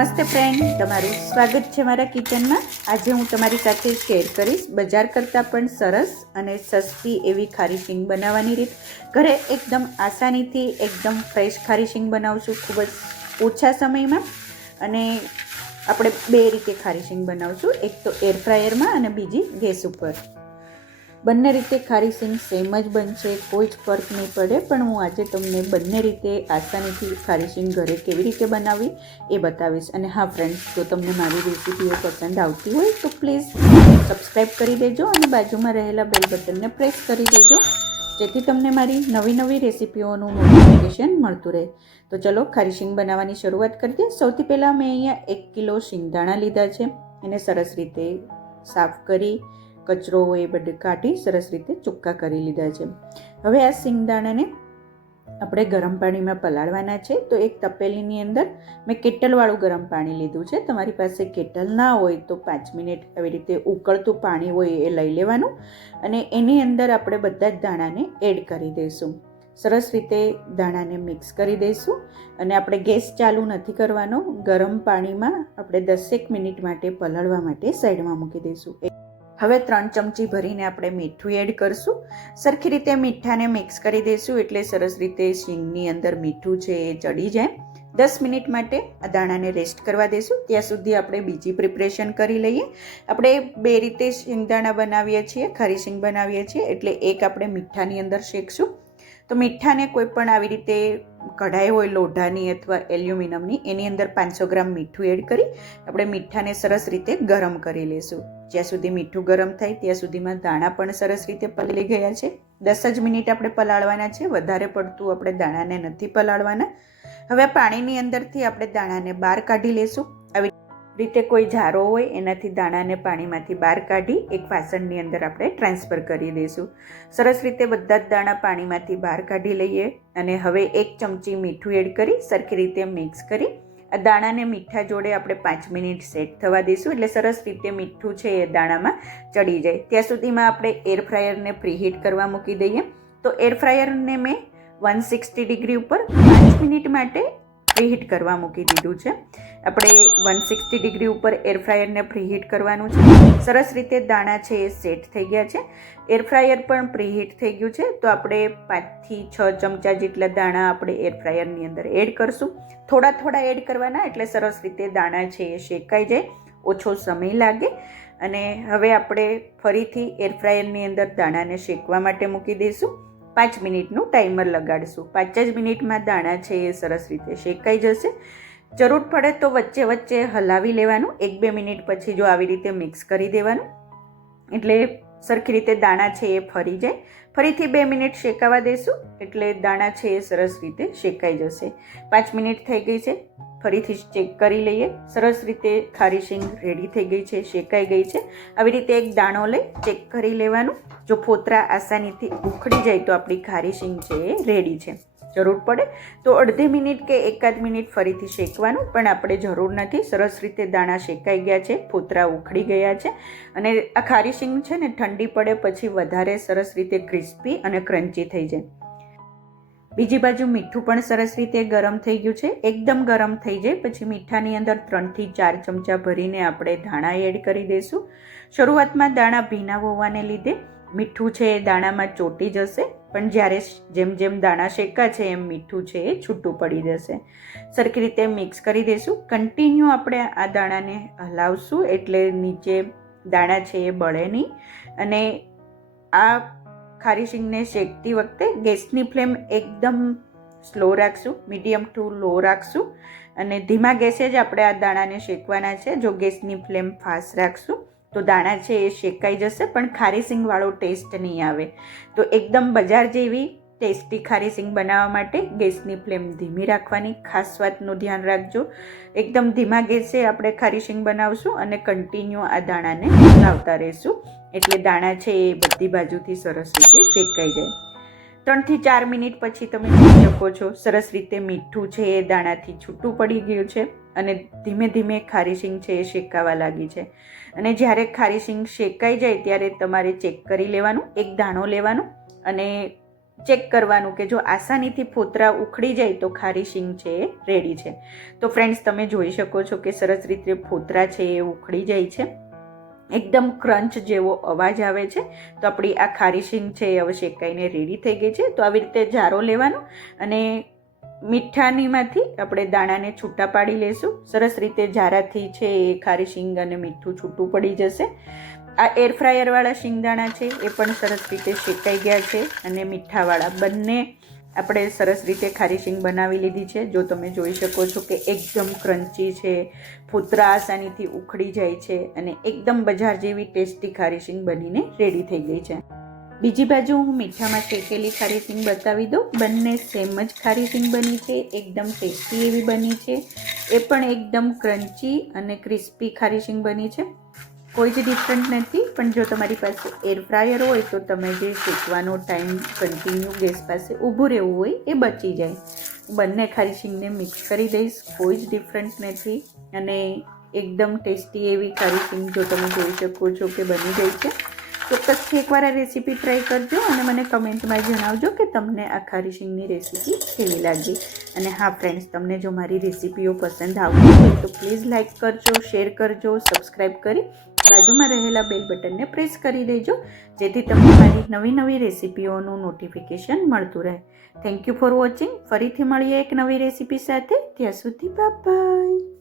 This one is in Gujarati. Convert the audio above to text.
નમસ્તે ફ્રેન્ડ, તમારું સ્વાગત છે મારા કિચનમાં। આજે હું તમારી સાથે શેર કરીશ બજાર કરતાં પણ સરસ અને સસ્તી એવી ખારી શીંગ બનાવવાની રીત। ઘરે એકદમ આસાનીથી એકદમ ફ્રેશ ખારી શીંગ બનાવશું ખૂબ જ ઓછા સમયમાં। અને આપણે બે રીતે ખારી શીંગ બનાવશું, એક તો એર ફ્રાયરમાં અને બીજી ગેસ ઉપર। બંને રીતે ખારી શીંગ સેમ જ બનશે, કોઈ જ ફર્ક નહીં પડે, પણ હું આજે તમને બંને રીતે આસાનીથી ખારી શીંગ ઘરે કેવી રીતે બનાવવી એ બતાવીશ। અને હા ફ્રેન્ડ્સ, જો તમને મારી રેસીપીઓ પસંદ આવતી હોય તો પ્લીઝ સબસ્ક્રાઈબ કરી દેજો અને બાજુમાં રહેલા બેલ બટનને પ્રેસ કરી દેજો, જેથી તમને મારી નવી રેસીપીઓનું નોટિફિકેશન મળતું રહે। તો ચલો ખારી શીંગ બનાવવાની શરૂઆત કરીએ। સૌથી પહેલાં મેં અહીંયા 1 કિલો શિંગદાણા લીધા છે, એને સરસ રીતે સાફ કરી કચરો હોય એ બધું કાઢી સરસ રીતે ચોખ્ખા કરી લીધા છે। હવે આ શિંગદાણાને આપણે ગરમ પાણીમાં પલાળવાના છે। તો એક તપેલીની અંદર મેં કેટલવાળું ગરમ પાણી લીધું છે। તમારી પાસે કેટલ ના હોય તો 5 મિનિટ આવી રીતે ઉકળતું પાણી હોય એ લઈ લેવાનું અને એની અંદર આપણે બધા જ દાણાને એડ કરી દઈશું। સરસ રીતે દાણાને મિક્સ કરી દઈશું અને આપણે ગેસ ચાલુ નથી કરવાનો, ગરમ પાણીમાં આપણે 10 મિનિટ માટે પલાળવા માટે સાઈડમાં મૂકી દઈશું। હવે 3 ચમચી ભરીને આપણે મીઠું એડ કરશું। સરખી રીતે મીઠાને મિક્સ કરી દઈશું એટલે સરસ રીતે શીંગની અંદર મીઠું છે એ ચડી જાય। 10 મિનિટ માટે આ દાણાને રેસ્ટ કરવા દઈશું, ત્યાં સુધી આપણે બીજી પ્રિપરેશન કરી લઈએ। આપણે બે રીતે શિંગદાણા બનાવીએ છીએ, ખારી શીંગ બનાવીએ છીએ, એટલે એક આપણે મીઠાની અંદર શેકશું। તો મીઠાને કોઈ પણ આવી રીતે કઢાઈ હોય લોઢાની અથવા એલ્યુમિનિયમની, એની અંદર 500 ગ્રામ મીઠું એડ કરી આપણે મીઠાને સરસ રીતે ગરમ કરી લઈશું। જ્યાં સુધી મીઠું ગરમ થાય ત્યાં સુધીમાં દાણા પણ સરસ રીતે પલળી ગયા છે। 10 જ મિનિટ આપણે પલાળવાના છે, વધારે પડતું આપણે દાણાને નથી પલાળવાના। હવે પાણીની અંદરથી આપણે દાણાને બહાર કાઢી લઈશું। આવી રીતે કોઈ જારો હોય એનાથી દાણાને પાણીમાંથી બહાર કાઢી એક વાસણની અંદર આપણે ટ્રાન્સફર કરી દઈશું। સરસ રીતે બધા જ દાણા પાણીમાંથી બહાર કાઢી લઈએ અને હવે 1 ચમચી મીઠું એડ કરી સરખી રીતે મિક્સ કરી આ દાણાને મીઠા જોડે આપણે 5 મિનિટ સેટ થવા દઈશું, એટલે સરસ રીતે મીઠું છે એ દાણામાં ચડી જાય। ત્યાં સુધીમાં આપણે એર ફ્રાયરને પ્રીહીટ કરવા મૂકી દઈએ। તો એર ફ્રાયરને મેં 160 ડિગ્રી ઉપર 5 મિનિટ માટે પ્રીહીટ કરવા મૂકી દીધું છે। આપણે 160 ડિગ્રી ઉપર એર ફ્રાયરને પ્રીહીટ કરવાનું છે। સરસ રીતે દાણા છે એ સેટ થઈ ગયા છે, એર ફ્રાયર પણ પ્રીહીટ થઈ ગયું છે। તો આપણે 5 થી 6 ચમચા જેટલા દાણા આપણે એર ફ્રાયરની અંદર એડ કરશું। થોડા એડ કરવાના, એટલે સરસ રીતે દાણા છે એ શેકાઈ જાય, ઓછો સમય લાગે। અને હવે આપણે ફરીથી એર ફ્રાયરની અંદર દાણાને શેકવા માટે મૂકી દઈશું। 5 મિનિટનું ટાઈમર લગાડીશું। 5 જ મિનિટમાં દાણા છે એ સરસ રીતે શેકાઈ જશે। જરૂર પડે તો વચ્ચે વચ્ચે હલાવી લેવાનું, 1-2 મિનિટ પછી જો આવી રીતે મિક્સ કરી દેવાનું, એટલે સરખી રીતે દાણા છે એ ફરી જાય। ફરીથી 2 મિનિટ શેકાવા દઈશું એટલે દાણા છે એ સરસ રીતે શેકાઈ જશે। 5 મિનિટ થઈ ગઈ છે, ફરીથી ચેક કરી લઈએ। સરસ રીતે ખારી શીંગ રેડી થઈ ગઈ છે, શેકાઈ ગઈ છે। આવી રીતે એક દાણો લઈ ચેક કરી લેવાનું, જો ફોતરા આસાનીથી ઉખડી જાય તો આપણી ખારી શીંગ છે એ રેડી છે। જરૂર પડે તો અડધી મિનિટ કે 1 મિનિટ ફરીથી શેકવાનું, પણ આપણે જરૂર નથી। સરસ રીતે દાણા શેકાઈ ગયા છે, ફોતરા ઉખડી ગયા છે અને આ ખારી શીંગ છે ને ઠંડી પડે પછી વધારે સરસ રીતે ક્રિસ્પી અને ક્રન્ચી થઈ જાય। બીજી બાજુ મીઠું પણ સરસ રીતે ગરમ થઈ ગયું છે। એકદમ ગરમ થઈ જાય પછી મીઠાની અંદર 3 થી 4 ચમચા ભરીને આપણે દાણા એડ કરી દઈશું। શરૂઆતમાં દાણા ભીના હોવાને લીધે મીઠું છે એ દાણામાં ચોંટી જશે, પણ જ્યારે જેમ જેમ દાણા શેકાશે એમ મીઠું છે એ છૂટું પડી જશે। સરખી રીતે મિક્સ કરી દઈશું। કન્ટિન્યુ આપણે આ દાણાને હલાવશું એટલે નીચે દાણા છે એ બળે નહીં। અને આ ખારી શીંગને શેકતી વખતે ગેસની ફ્લેમ એકદમ સ્લો રાખશું, મીડિયમ ટુ લો રાખશું અને ધીમા ગેસે જ આપણે આ દાણાને શેકવાના છે। જો ગેસની ફ્લેમ ફાસ્ટ રાખશું તો દાણા છે એ શેકાઈ જશે, પણ ખારી શીંગવાળો ટેસ્ટ નહીં આવે। તો એકદમ બજાર જેવી ટેસ્ટી ખારી શીંગ બનાવવા માટે ગેસની ફ્લેમ ધીમી રાખવાની ખાસ વાતનું ધ્યાન રાખજો। એકદમ ધીમા ગેસે આપણે ખારી શીંગ બનાવશું અને કન્ટિન્યુ આ દાણાને હલાવતા રહીશું, એટલે દાણા છે એ બધી બાજુથી સરસ રીતે શેકાઈ જાય। 3 થી 4 મિનિટ પછી તમે જોઈ શકો છો સરસ રીતે મીઠું છે એ દાણાથી છૂટું પડી ગયું છે અને ધીમે ધીમે ખારી શીંગ છે એ શેકાવા લાગી છે। અને જ્યારે ખારી શીંગ શેકાઈ જાય ત્યારે તમારે ચેક કરી લેવાનું, એક દાણો લેવાનો અને ચેક કરવાનું કે જો આસાનીથી ફોતરા ઉખડી જાય તો ખારી શીંગ છે એ રેડી છે. તો ફ્રેન્ડ્સ, તમે જોઈ શકો છો કે સરસ રીતે ફોતરા છે એ ઉખડી જાય છે, એકદમ ક્રંચ જેવો અવાજ આવે છે. તો આપણી આ ખારી શીંગ છે એ હવે શેકાઈને રેડી થઈ ગઈ છે. તો આવી રીતે જારો લેવાનો અને મીઠાનીમાંથી આપણે દાણાને છૂટા પાડી લઈશું. સરસ રીતે જારાથી છે એ ખારી શીંગ અને મીઠું છૂટું પડી જશે. આ એર ફ્રાયરવાળા શીંગદાણા છે એ પણ સરસ રીતે શેકાઈ ગયા છે અને મીઠાવાળા બંને આપણે સરસ રીતે ખારી શીંગ બનાવી લીધી છે. જો તમે જોઈ શકો છો કે એકદમ ક્રન્ચી છે, ફોતરા આસાનીથી ઉખડી જાય છે અને એકદમ બજાર જેવી ટેસ્ટી ખારી શીંગ બનીને રેડી થઈ ગઈ છે. બીજી બાજુ હું મીઠામાં શેકેલી ખારી શીંગ બતાવી દઉં. બંને સેમ જ ખારી શીંગ બની છે, એકદમ ટેસ્ટી એવી બની છે. એ પણ એકદમ ક્રન્ચી અને ક્રિસ્પી ખારી શીંગ બની છે. કોઈ જ ડિફરન્ટ નથી. પણ જો તમારી પાસે એર ફ્રાયર હોય તો તમે જે શેકવાનો ટાઈમ કન્ટિન્યુ ગેસ પાસે ઊભું રહેવું હોય એ બચી જાય. બંને ખારી શીંગને મિક્સ કરી દઈશ, કોઈ જ ડિફરન્ટ નથી અને એકદમ ટેસ્ટી એવી ખારી શીંગ જો તમે જોઈ શકો છો કે બની ગઈ છે. ચોક્કસથી એકવાર આ રેસીપી ટ્રાય કરજો અને મને કમેન્ટમાં જણાવજો કે તમને આ ખારી શીંગની રેસીપી કેવી લાગી. અને હા ફ્રેન્ડ્સ, તમને જો મારી રેસીપીઓ પસંદ આવતી હોય તો પ્લીઝ લાઇક કરજો, શેર કરજો, સબસ્ક્રાઈબ કરી બાજુમાં રહેલા બેલ બટનને પ્રેસ કરી દેજો, જેથી તમને મારી નવી નવી રેસીપીઓનું નોટિફિકેશન મળતું રહે. Thank you for watching. ફરીથી મળીએ એક નવી રેસીપી સાથે. ત્યાં સુધી બાય બાય.